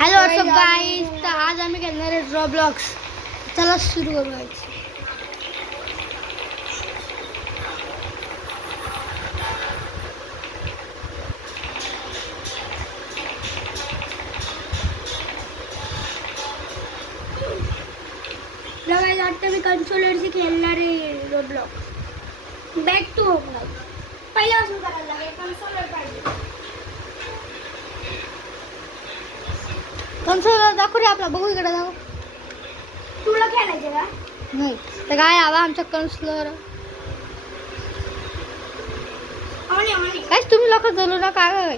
Hello WhatsApp guys, तर आज आम्ही खेळणार आहे रॉब्लॉक्स. चला सुरू करू गाईज. गाईज आता मी कन्सोलरशी खेळणार आहे Roblox. Back to home guys. पहिल्यापासून करायला लागेल. कन्सोलर पाहिजे. कन्सोलर दाखव रे आपला. बघू इकडे जाऊ. तुला खेळायचं का? नाही तर काय हवा आमचा कन्सोलर. काय तुम्ही लोक जळू नका काय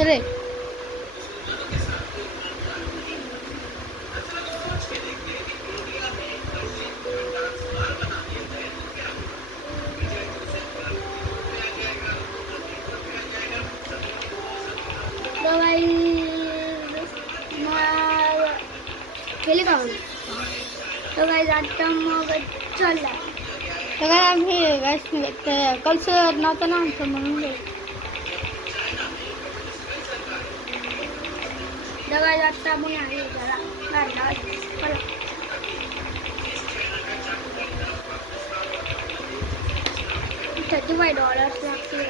रे. केली का तर काय आता मग चालला तर काय आम्ही कल्चर नव्हतं ना आमचं म्हणून दगाय आता आपण आहे जरा $35 लागतील.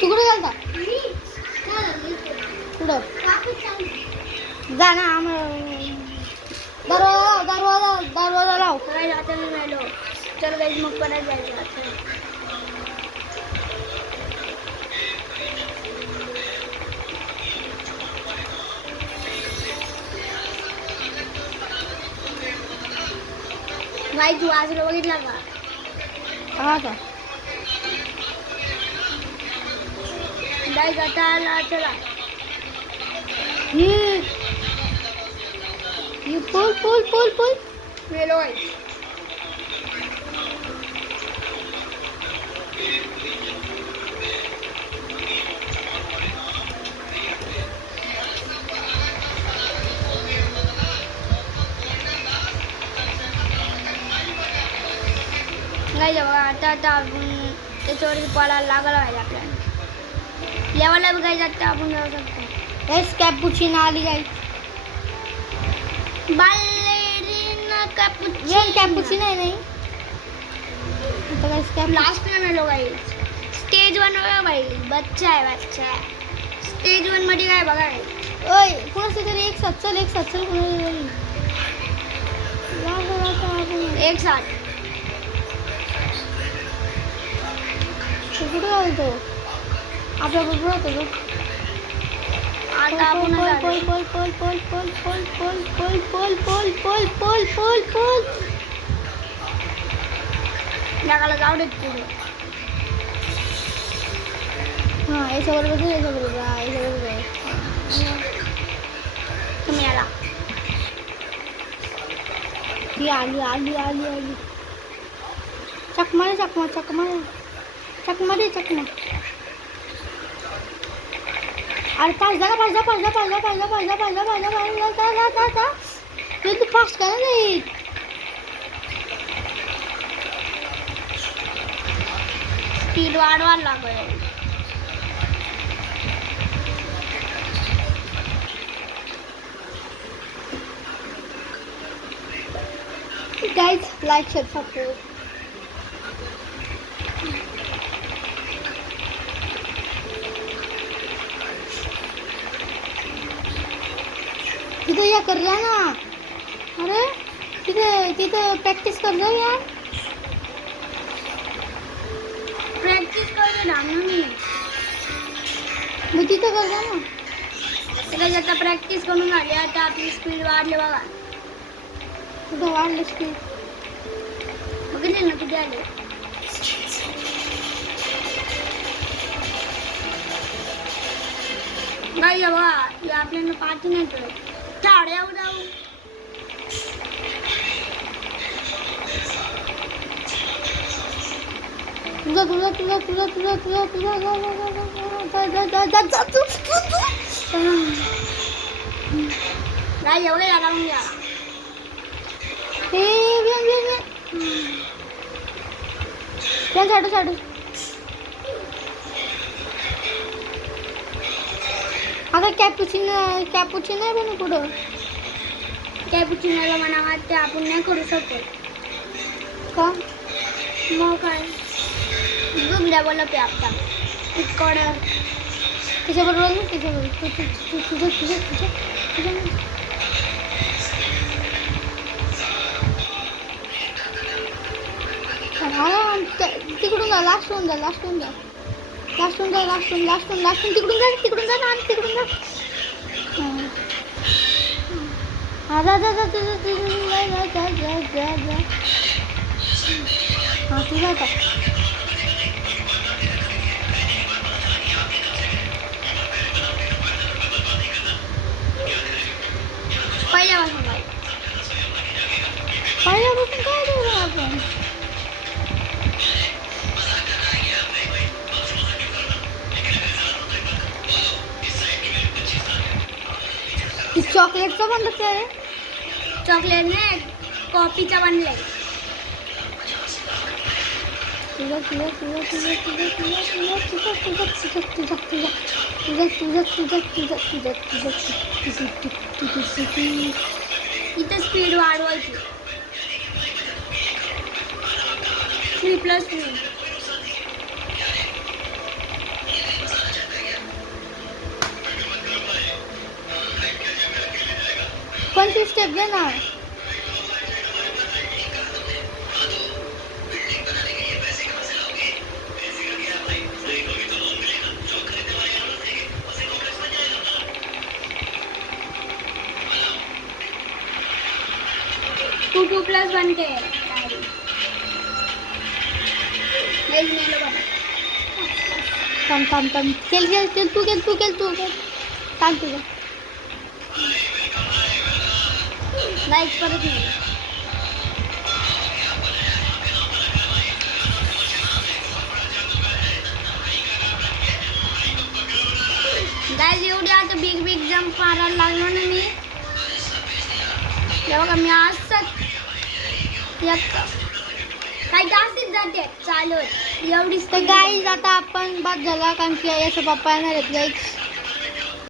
तू कुठे गेलता? कुठं जा ना. दरवाजा लाव. काय जाता नाही राहिलो. चल गाईज मग परत जायचं. गाईज तू आजला बघितला का? हा का गाईज आता आला. चला ये पुल मेलो गाईज. गाईज आता आपण त्याच्यावरती पडायला लागला पाहिजे आपल्याला. लेवलला बी गाईज आता आपण जाऊ शकतो. हेच कॅपुचिनो आली गाईज. बालेरिना कॅपुचिनो आहे नाही लास्ट में मेलो गाईज. स्टेज 1 बघा बाई. बच्चा आहे. स्टेज 1 मध्ये काय बघा. ओय कोणाचं तरी एक साथ चल एक साथ कुठे घालतो आपल्या बरोबर होतो. आता आपण जाऊ देत पुढे. हा याच्याबरोबर तुम्ही आला. ती आली. चकमा अरे पाच तू फास्ट का नाही. स्पीड वाढवायला लागेल. Guys like share subscribe. तिथे या कर जा ना. अरे तिथे प्रॅक्टिस कर जा यार. प्रॅक्टिस कर ना मी. मग तिथे कर जा ना. त्याला आता प्रॅक्टिस करून आली. आता आपली स्पीड वाढली बघा. कुठं वाढली स्पीड बघितली ना किती आली. गाई बघा हे आपल्याला पाठी नाही करत झाड्यावर जाऊ गाई एवढे लावून घ्या साडू आता कॅपुचिनो आहे पण पुढं कॅपुचिनोला म्हणा वाटते आपण नाही करू शकत का मग काय दुसऱ्या बोला पे आपला तिकड त्याच्याबरोबर ना त्याच्याबरोबर तुझं तिकडून जा लास्ट होऊन जा तिकडून जा पहिल्यापासून काय देऊ आपण चॉकलेटचा बनलं आहे चॉकलेट नाही कॉफीचा बनलाय इथं स्पीड वाढवायची 3+3 कोणती स्टेप घे ना टू 2+1 के थांब केल तू सांग तुझं लाईक परत नाही गाईज एवढी आता बिग जंप मारायला लागलो ना मी बघा मी असंच काही जास्तीच जाते चालत एवढीच तर गाईज आता आपण बाद झाला कारण की याचा पप्पा येणार आहेत गाईज